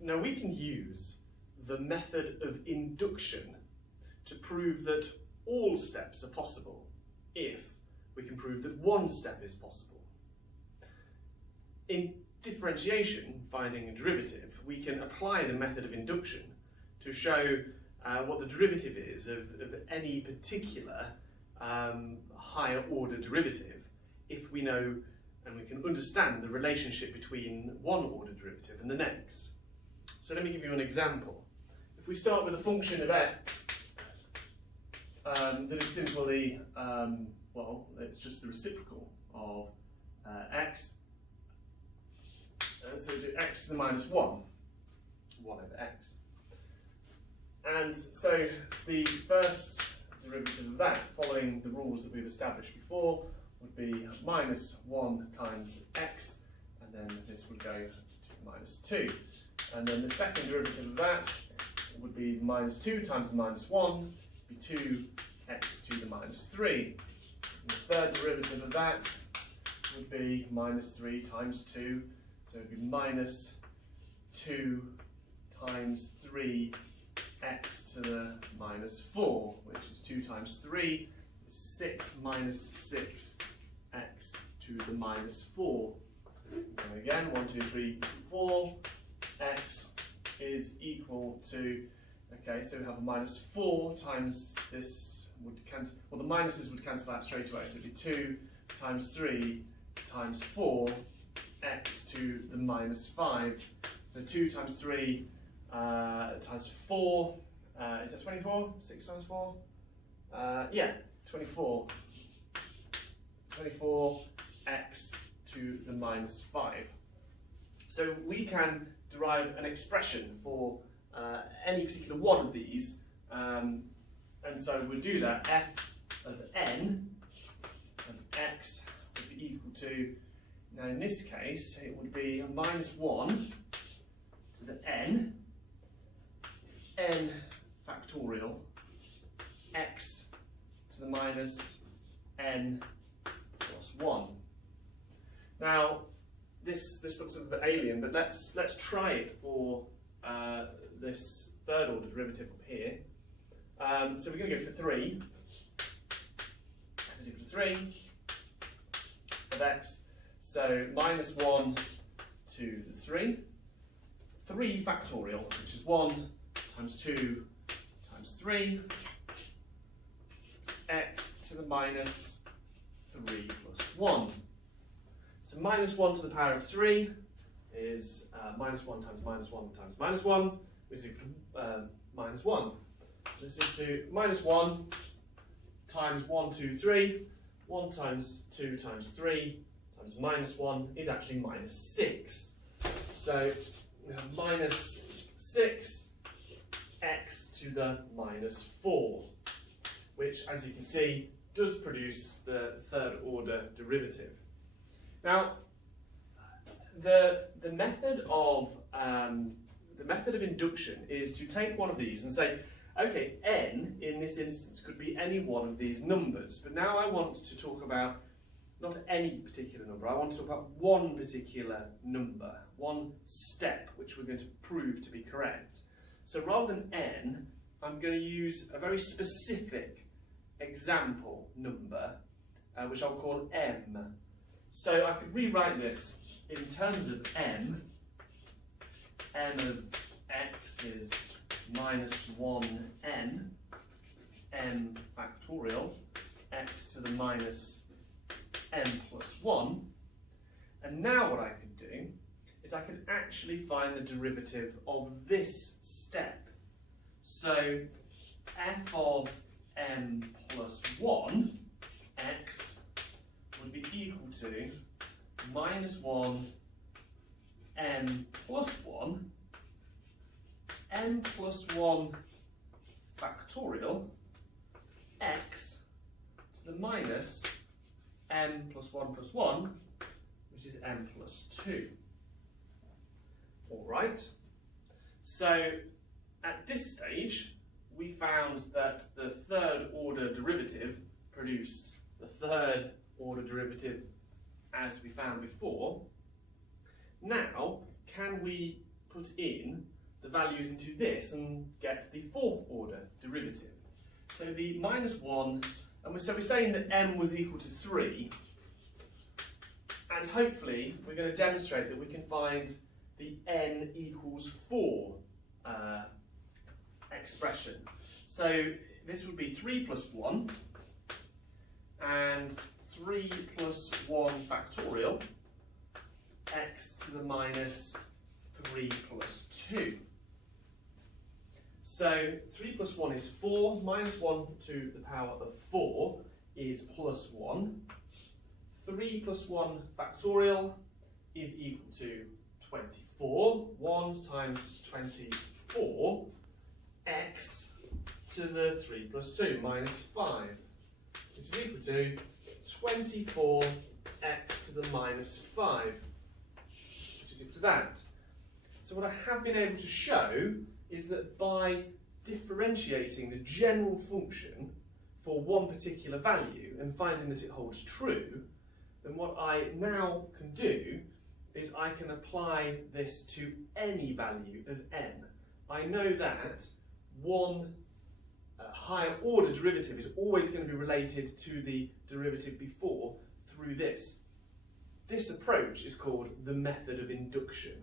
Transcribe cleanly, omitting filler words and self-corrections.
Now we can use the method of induction to prove that all steps are possible if we can prove that one step is possible. In differentiation, finding a derivative, we can apply the method of induction to show what the derivative is of any particular higher order derivative if we know and we can understand the relationship between one order derivative and the next. So let me give you an example. If we start with a function of x that is simply, well, it's just the reciprocal of x. So we do x to the minus 1 over x. And so the first derivative of that, following the rules that we've established before, would be minus 1 times x, and then this would go to minus 2. And then the second derivative of that would be minus 2 times the minus 1, be 2x to the minus 3. And the third derivative of that would be minus 3 times 2, so it would be minus 2 times 3x to the minus 4, which is 2 times 3 is 6 minus 6x to the minus 4. And again, 1, 2, 3, 4, x is equal to, okay, so we have a minus 4 times this would cancel, well the minuses would cancel out straight away, so it would be 2 times 3 times 4 x to the minus 5. So 2 times 3 times 4, is that 24? 6 times 4? Yeah, 24. 24x to the minus 5. So we can derive an expression for any particular one of these, and so we'll do that. F of n of x would be equal to, now in this case it would be a minus 1 to the n factorial x to the minus n plus 1. Now this looks a bit alien, but let's try it for this third order derivative up here. So we're going to go for 3. F is equal to 3 of x. So minus 1 to the 3. 3 factorial, which is 1 times 2 times 3, x to the minus 3 plus 1. So minus 1 to the power of 3 is minus 1 times minus 1 times minus 1, which is equal to minus 1. This is equal to minus 1 times 1, 2, 3. 1 times 2 times 3 times minus 1 is actually minus 6. So we have minus 6 x to the minus 4, which, as you can see, does produce the third order derivative. Now, the method of induction is to take one of these and say, okay, n in this instance could be any one of these numbers, but now I want to talk about not any particular number, I want to talk about one particular number, one step which we're going to prove to be correct. So rather than n, I'm going to use a very specific example number, which I'll call m. So I could rewrite this in terms of m. M of x is minus 1n, m factorial, x to the minus n plus 1. And now what I could do is I could actually find the derivative of this step. So f of m plus 1, x, would be equal to minus 1 m plus 1, m plus 1 factorial, x to the minus m plus 1 plus 1, which is m plus 2. Alright, so at this stage we found that the third order derivative produced the third order derivative as we found before. Now, can we put in the values into this and get the fourth order derivative. So the minus 1, and so we're saying that m was equal to 3, and hopefully we're going to demonstrate that we can find the n equals 4 expression. So this would be 3 plus 1, and 3 plus 1 factorial, x to the minus 3 plus 2. So 3 plus 1 is 4, minus 1 to the power of 4 is plus 1. 3 plus 1 factorial is equal to 24. 1 times 24, x to the 3 plus 2, minus 5, which is equal to 24 x to the minus 5, which is equal to that. So what I have been able to show is that by differentiating the general function for one particular value and finding that it holds true, then what I now can do is I can apply this to any value of n. I know that one higher order derivative is always going to be related to the derivative before through this. This approach is called the method of induction.